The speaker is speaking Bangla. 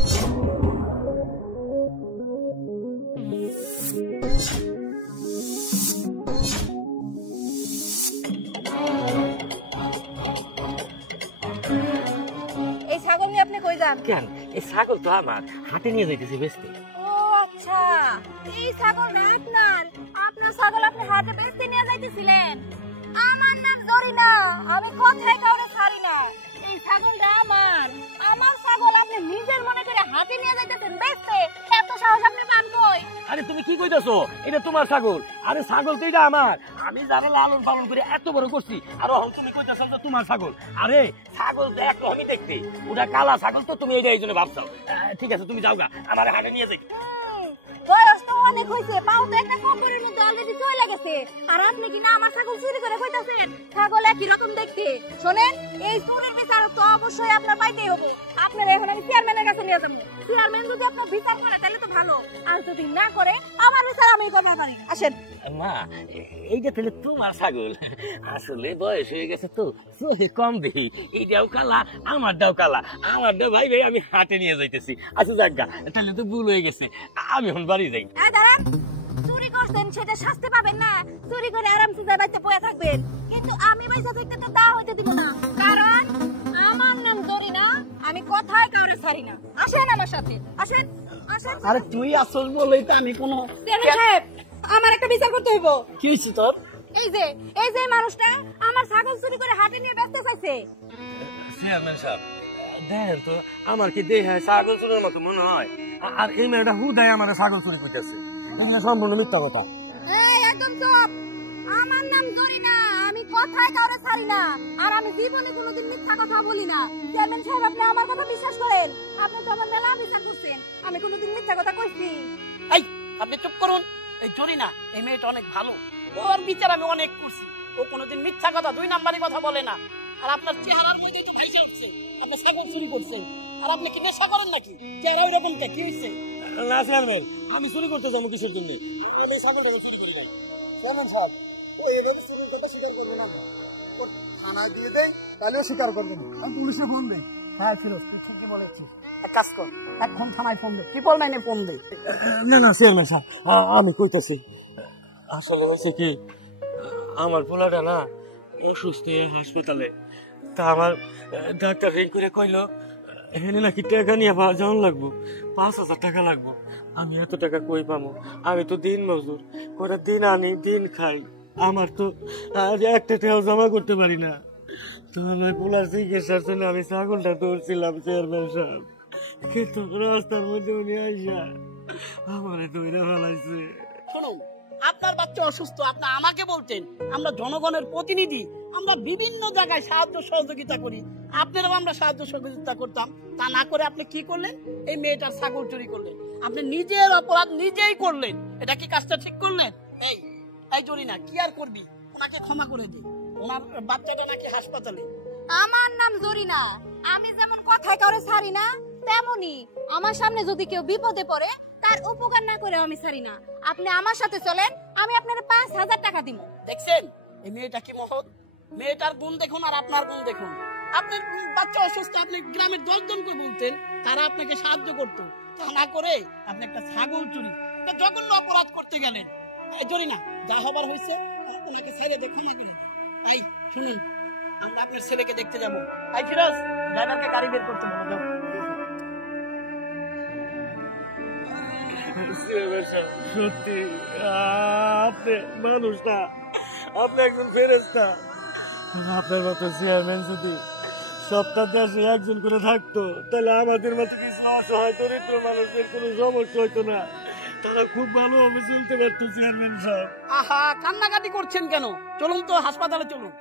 এই ছাগল নিয়ে আপনি কই যান? কেন, এই ছাগল তো আমার, হাতে নিয়ে যাইতেছি বেচতে। ও আচ্ছা, এই ছাগল না আপনার? আপনার ছাগল আপনি হাটে বেচতে নিয়ে যাইতেছিলেন? আমার নাম জরিনা, আমি কোথায় কাউরে ছাড়ি না। এই ছাগলটা আমার, আমার ছাগল আপনি নিজের মনে করে হাতে নিয়ে যাইতেছেন বেচতে? এত সাহস আপনি পান কই? আরে তুমি কি কইতাছো? এটা তোমার ছাগল। আরে ছাগল তো এটা আমার, আমি যারা লালন পালন করে এত বড় করছি, আর এখন তুমি কইতাছো যে তোমার ছাগল। আরে ছাগল তো একরকমই দেখতে, ওটা কালা ছাগল তো, তুমি এটা এই জন্য ভাবছো। ঠিক আছে, তুমি যাওগা, আমার হাটে নিয়ে যাই। বয়স তো অনেক হয়েছে, পাও তো একটা কবরের মধ্যে অলরেডি চলে গেছে, আর আপনি কি না আমার ছাগল চুরি করে কইতাছেন? ছাগল একই রকম দেখতে। শোনেন, এই চুরির বিচার তো অবশ্যই আপনার পাইতেই হবে। আপনার এখন আমি চেয়ারম্যানের কাছে নিয়ে যাবো। চেয়ারম্যান যদি আপনার বিচার করে তাহলে তো ভালো, আর যদি না করে আমার বিচার আমি করতে পারি। আসেন। মা, এইটা তাহলে তোমার ছাগল? আসলে বয়স হয়ে গেছে তো, চোখে কম দেখি। এইটাও কালা, আমারটাও কালা। আমারটা ভাই ভাই আমি হাটে নিয়ে যাইতেছি। আচ্ছা যাজ্ঞা, তাহলে তো ভুল হয়ে গেছে, আমি এখন বাড়ি যাই। দাঁড়ান, চুরি করছেন সেটা শাস্তি পাবেন না, চুরি করে আরামসে বাড়িতে বসে থাকবেন, কিন্তু আমি পয়সা থাকতে তো তা হইতে দিব না, কারণ আমার নাম জরিনা, আমি কোথায় কাউরে ছাড়ি না। আসেন আমার সাথে, আসেন আসেন। আরে তুই আসল বলেই তো আমি কোনো সাহেব, আমার একটা বিচার করতে হইব। কি হয়েছে তোর? এই যে মানুষটা আমার ছাগল চুরি করে হাটে নিয়ে বেচতে চাইছে। চেয়ারম্যান সাহেব, দেখেন তো, আমার কি দেহে ছাগল চুরির মতো মনে হয়? আর এই মেয়েটা হুদায় আমার ছাগল চুরি করতেছে, এগুলো সম্পূর্ণ মিথ্যা কথা। একদম চুপ, আমার নাম জরিনা, আমি কোথায় কাউরে ছাড়ি না, আর আমি জীবনে কোনোদিন মিথ্যা কথা বলি না। চেয়ারম্যান সাহেব, আপনি আমার কথা বিশ্বাস করেন? আপনি তো আমার মেলা বিচার করছেন, আমি কোনোদিন মিথ্যা কথা কইছি? এই আপনি চুপ করুন। এই জরিনা, এই মেয়েটা অনেক ভালো, ওর বিচার আমি অনেক করছি। ও কোনোদিন মিথ্যা কথা, দুই নাম্বারি কথা বলে না। আর আপনার চেহারার মধ্যে তো ভাইসা উঠছে আপনি ছাগল চুরি করছেন। আর আপনি কি নেশা করেন নাকি? চেহারা ওই রকম কি হয়েছে? না চেয়ারম্যান, আমি চুরি করতে যাবো কিসের জন্য? আমি ছাগলটাকে চুরি করি না। চেয়ারম্যান সাহেব, ও এভাবে চুরির কথা স্বীকার করবে না, ওর থানায় দিয়ে দেয়, তাহলেও স্বীকার করবে না। আমি পুলিশে ফোন দেই। হ্যাঁ ফিরোজ, তুই ঠিকই বলেছিস। এক কাজ কর, এখন থানায় ফোন দে, 999 ফোন দে। না না চেয়ারম্যান সাহেব, আমি কইতাছি, আসলে হয়েছে কি, আমার পোলাটা না অসুস্থ হয়ে হাসপাতালে। তা আমার ডাক্তার রিং করে কইলো এখানে নাকি টাকা নিয়ে যাওয়ান লাগবো, 5,000 টাকা লাগবো। আমি এত টাকা কই পাবো? আমি তো দিন মজুর, কটা দিন আনি দিন খাই, আমার তো একটা টাকাও জমা করতে পারি না। তো আমার পোলার চিকিৎসার জন্য আমি ছাগলটা ধরছিলাম চেয়ারম্যান সাহেব, কিন্তু রাস্তার মধ্যে উনি আইসা আমারে দইরা ফেলাইছে। শুনুন, আপনার বাচ্চা অসুস্থ, আপনি আমাকে বলতেন, আমরা জনগণের প্রতিনিধি, আমরা বিভিন্ন জায়গায় সাহায্য সহযোগিতা করি, আপনারাও আমরা সাহায্য সহযোগিতা করতাম। তা না করে আপনি কি করলেন? এই মেয়েটার ছাগল চুরি করলেন, আপনি নিজের অপরাধ নিজেই করলেন। এটা কি কাজটা ঠিক করলেন? এই জরিনা, কি আর করবি, ওনাকে ক্ষমা করে দিই, ওনার বাচ্চাটা নাকি হাসপাতালে। আমার নাম জরিনা, আমি যেমন কথায় কাউরে ছাড়ি না, তেমনি আমার সামনে যদি কেউ বিপদে পড়ে তার উপকার না করে আমি ছাড়ি না। আপনি আমার সাথে চলেন, আমি আপনার 5,000 টাকা দিব। দেখছেন এই মেয়েটা কি মহৎ? মেয়েটার গুণ দেখুন আর আপনার গুণ দেখুন। আপনার বাচ্চা অসুস্থ, আপনি গ্রামের 10 জনকে বলতেন, তারা আপনাকে সাহায্য করতো। তা না করে আপনি একটা ছাগল চুরি, একটা জঘন্য অপরাধ করতে গেলেন। জরি না, যা হবার হয়েছে আপনাকে ছেড়ে দেখুন না করে। তাই শুনুন, আমরা আপনার ছেলেকে দেখতে যাবো। তাই ফিরোজ, ড্রাইভারকে গাড়ি বের করতে বলো। সত্যি আপনি মানুষ না, আপনি একজন ফেরেশতা। আপনার মতো চেয়ারম্যান যদি সপ্তাহ দেশে একজন করে থাকতো, তাহলে আমাদের মতো কিছু অসহায় দরিদ্র মানুষদের কোনো সমস্যা হইতো না, তারা খুব ভালোভাবে চলতে পারতো। চেয়ারম্যান সাহেব, আহা, কান্নাকাটি করছেন কেন? চলুন তো হাসপাতালে চলুন।